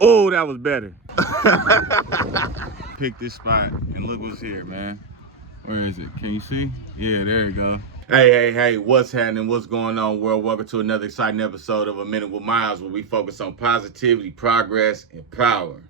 Oh, that was better. Pick this spot and look what's here, man. Where is it? Can you see? Yeah, there you go. Hey, what's happening? What's going on, world? Welcome to another exciting episode of A Minute with Miles, where we focus on positivity, progress, and power.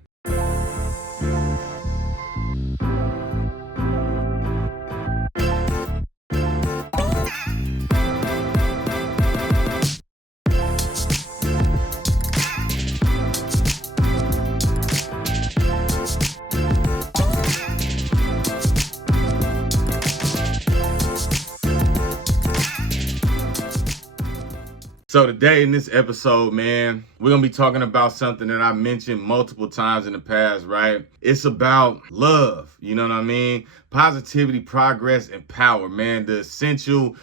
So today in this episode, man, we're going to be talking about something that I mentioned multiple times in the past, right? It's about love, you know what I mean? Positivity, progress, and power, man. The essential,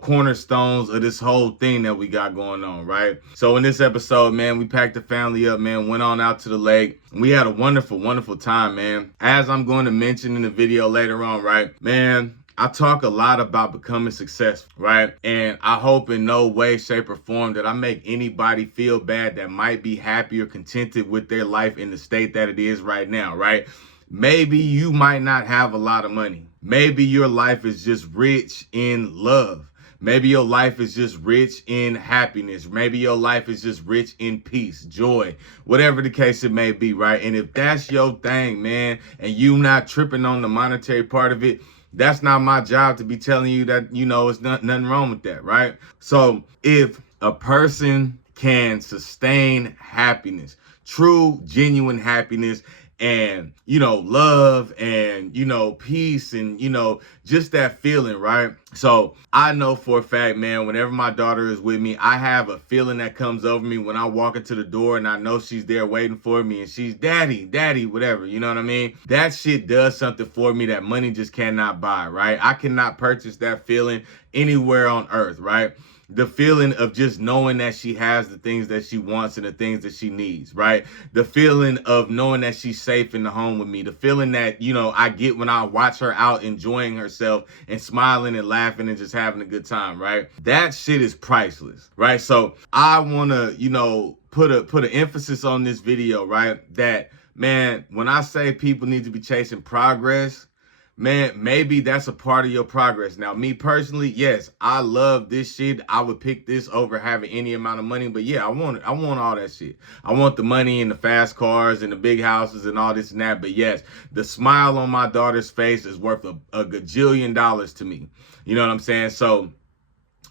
cornerstones of this whole thing that we got going on, right? So in this episode, man, we packed the family up, man, went on out to the lake. We had a wonderful, wonderful time, man. As I'm going to mention in the video later on, right, man, I talk a lot about becoming successful, right? And I hope in no way, shape, or form that I make anybody feel bad that might be happy or contented with their life in the state that it is right now, right? Maybe you might not have a lot of money. Maybe your life is just rich in love. Maybe your life is just rich in happiness. Maybe your life is just rich in peace, joy, whatever the case it may be, right? And if that's your thing, man, and you not tripping on the monetary part of it, that's not my job to be telling you that, it's nothing wrong with that, right? So if a person can sustain happiness, true, genuine happiness, and, love and, peace and, just that feeling, right? So I know for a fact, man, whenever my daughter is with me, I have a feeling that comes over me when I walk into the door and I know she's there waiting for me and she's daddy, whatever, you know what I mean? That shit does something for me that money just cannot buy, right? I cannot purchase that feeling anywhere on earth, right? The feeling of just knowing that she has the things that she wants and the things that she needs, right? The feeling of knowing that she's safe in the home with me. The feeling that, I get when I watch her out enjoying herself and smiling and laughing and just having a good time, right? That shit is priceless, right? So I want to, put an emphasis on this video, right? That, man, when I say people need to be chasing progress, man, maybe that's a part of your progress. Now, me personally, yes, I love this shit. I would pick this over having any amount of money. But yeah, I want all that shit. I want the money and the fast cars and the big houses and all this and that. But yes, the smile on my daughter's face is worth a gajillion dollars to me. You know what I'm saying? So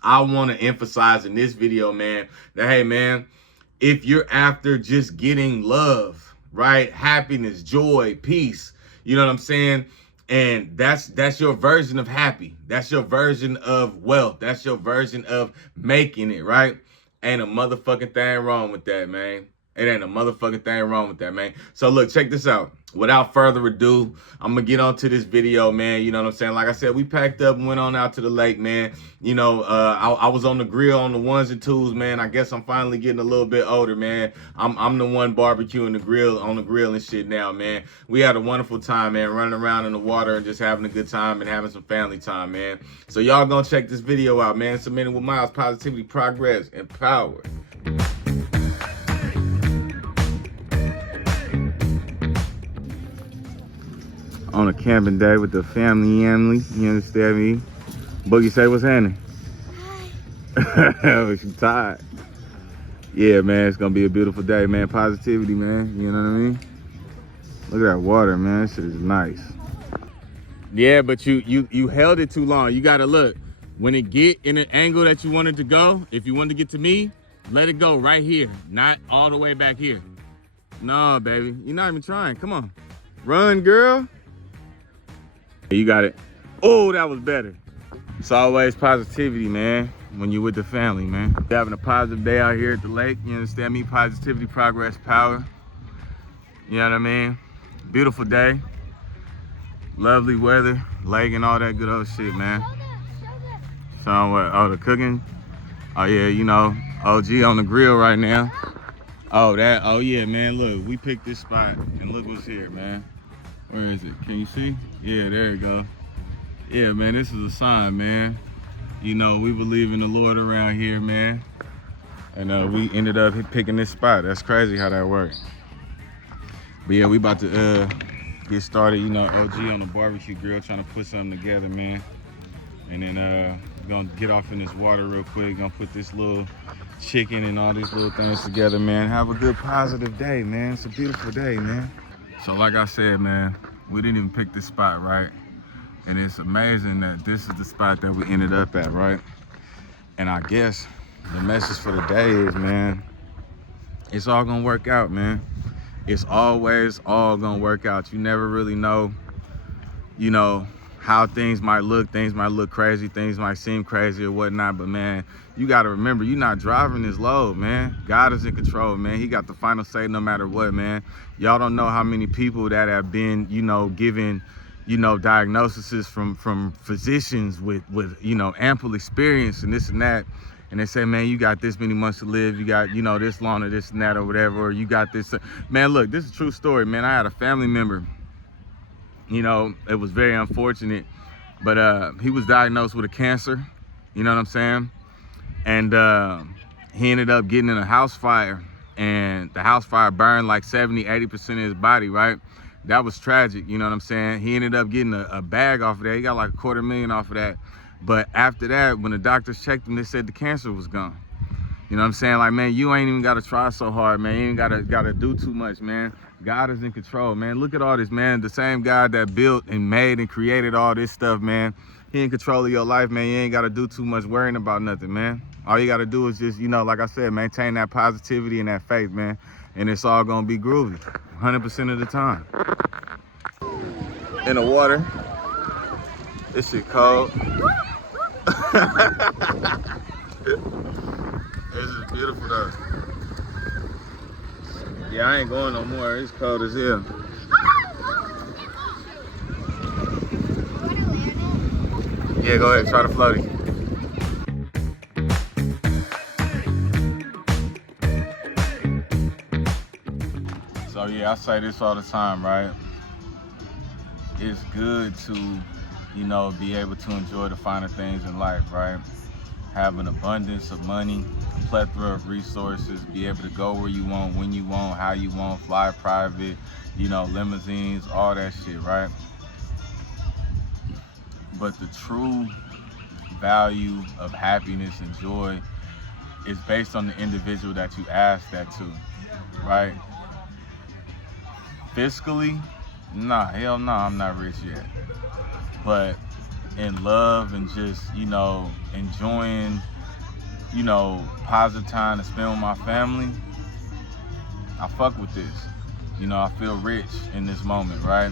I want to emphasize in this video, man, that, hey, man, if you're after just getting love, right? Happiness, joy, peace, you know what I'm saying? And that's your version of happy. That's your version of wealth. That's your version of making it, right? Ain't a motherfucking thing wrong with that, man. It ain't a motherfucking thing wrong with that, man. So look, check this out. Without further ado, I'm going to get on to this video, man. You know what I'm saying? Like I said, we packed up and went on out to the lake, man. I was on the grill on the ones and twos, man. I guess I'm finally getting a little bit older, man. I'm the one barbecuing on the grill and shit now, man. We had a wonderful time, man, running around in the water and just having a good time and having some family time, man. So y'all gonna check this video out, man. It's A Minute with Miles, positivity, progress, and power. On a camping day with the family, you understand me? Boogie, say what's happening? Hi. She tired. Yeah, man, it's gonna be a beautiful day, man. Positivity, man, you know what I mean? Look at that water, man, that shit is nice. Yeah, but you held it too long. You gotta look, when it get in an angle that you want it to go, if you want to get to me, let it go right here, not all the way back here. No, baby, you're not even trying, come on. Run, girl. You got it. Oh, that was better. It's always positivity, man, when you're with the family, man. You're having a positive day out here at the lake, you understand me? Positivity, progress, power. You know what I mean? Beautiful day. Lovely weather, lake and all that good old shit, man. So what? Oh, the cooking? Oh yeah, OG on the grill right now. Oh yeah, man, look, we picked this spot and look what's here, man. Where is it? Can you see? Yeah, there you go. Yeah, man, this is a sign, man. We believe in the Lord around here, man. And we ended up picking this spot. That's crazy how that works. But yeah, we about to get started. You know, OG on the barbecue grill, trying to put something together, man. And then gonna get off in this water real quick. Gonna put this little chicken and all these little things together, man. Have a good positive day, man. It's a beautiful day, man. So like I said, man, we didn't even pick this spot, right? And it's amazing that this is the spot that we ended up at, right? And I guess the message for the day is, man, it's all gonna work out, man. It's always all gonna work out. You never really know, you know, how things might look. Things might look crazy. Things might seem crazy or whatnot. But, man, you got to remember, you're not driving this load, man. God is in control, man. He got the final say no matter what, man. Y'all don't know how many people that have been, you know, given, you know, diagnoses from physicians with, you know, ample experience and this and that. And they say, man, you got this many months to live. You got, you know, this long or this and that or whatever. Or you got this. Man, look, this is a true story, man. I had a family member. You know, it was very unfortunate, but he was diagnosed with a cancer, you know what I'm saying? And he ended up getting in a house fire, and the house fire burned like 70-80% of his body, right? That was tragic, you know what I'm saying? He ended up getting a bag off of that. He got like $250,000 off of that. But after that, when the doctors checked him, they said the cancer was gone. You know what I'm saying? Like, man, you ain't even got to try so hard, man. You ain't gotta do too much, man. God is in control, man. Look at all this, man. The same God that built and made and created all this stuff, man. He in control of your life, man. You ain't got to do too much worrying about nothing, man. All you got to do is just, you know, like I said, maintain that positivity and that faith, man. And it's all going to be groovy 100% of the time. In the water. This shit cold. This is beautiful though. Yeah, I ain't going no more. It's cold as hell. Yeah, go ahead, try the floaty. So yeah, I say this all the time, right? It's good to, you know, be able to enjoy the finer things in life, right? Have an abundance of money, a plethora of resources, be able to go where you want, when you want, how you want, fly private, you know, limousines, all that shit, right? But the true value of happiness and joy is based on the individual that you ask that to, right? Fiscally, nah, hell no, I'm not rich yet. But in love and just, you know, enjoying, you know, positive time to spend with my family, I fuck with this. You know, I feel rich in this moment, right?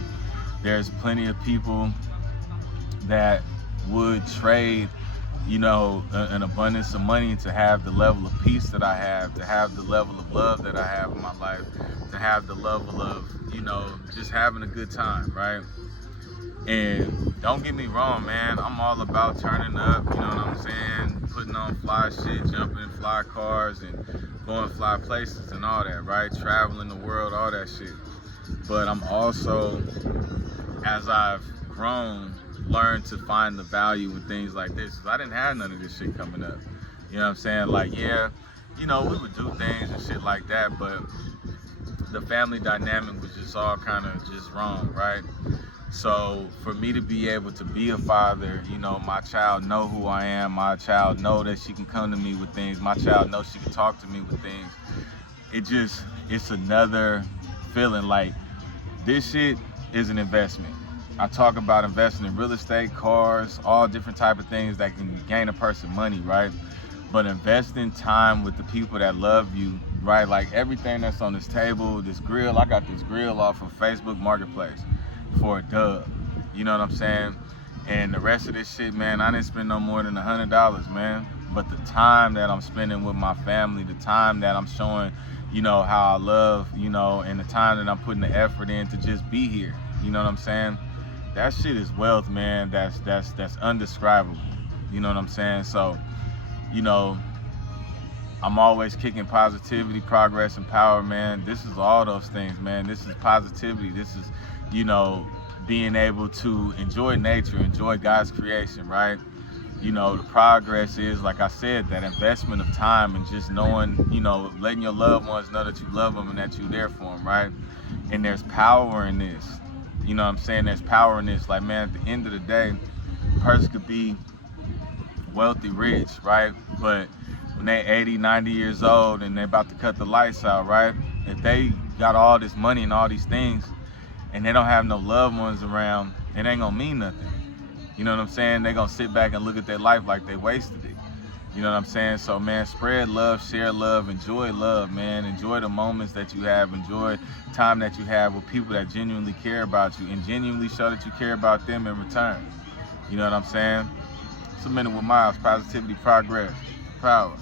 There's plenty of people that would trade, you know, an abundance of money to have the level of peace that I have, to have the level of love that I have in my life, to have the level of, you know, just having a good time, right? And don't get me wrong, man, I'm all about turning up, you know what I'm saying? Putting on fly shit, jumping in fly cars and going fly places and all that, right? Traveling the world, all that shit. But I'm also, as I've grown, learned to find the value in things like this. 'Cause I didn't have none of this shit coming up. You know what I'm saying? Like, yeah, you know, we would do things and shit like that, but the family dynamic was just all kind of just wrong, right? So for me to be able to be a father, you know, my child know who I am, my child know that she can come to me with things, my child knows she can talk to me with things. It's another feeling. Like, this shit is an investment. I talk about investing in real estate, cars, all different type of things that can gain a person money, right? But investing time with the people that love you, right? Like everything that's on this table, this grill, I got this grill off of Facebook Marketplace for a dub, you know what I'm saying? And the rest of this shit, man, I didn't spend no more than $100, man. But the time that I'm spending with my family, the time that I'm showing, you know, how I love, you know, and the time that I'm putting the effort in to just be here, you know what I'm saying? That shit is wealth, man. That's undescribable, you know what I'm saying? So, you know, I'm always kicking positivity, progress, and power, man. This is all those things, man. This is positivity. This is, you know, being able to enjoy nature, enjoy God's creation, right? You know, the progress is, like I said, that investment of time and just knowing, you know, letting your loved ones know that you love them and that you're there for them, right? And there's power in this. You know what I'm saying? There's power in this. Like, man, at the end of the day, a person could be wealthy, rich, right? But when they 80, 90 years old and they're about to cut the lights out, right? If they got all this money and all these things and they don't have no loved ones around, it ain't gonna mean nothing. You know what I'm saying? They're gonna sit back and look at their life like they wasted it. You know what I'm saying? So, man, spread love, share love, enjoy love, man. Enjoy the moments that you have. Enjoy time that you have with people that genuinely care about you and genuinely show that you care about them in return. You know what I'm saying? It's a Minute with Miles, positivity, progress, power.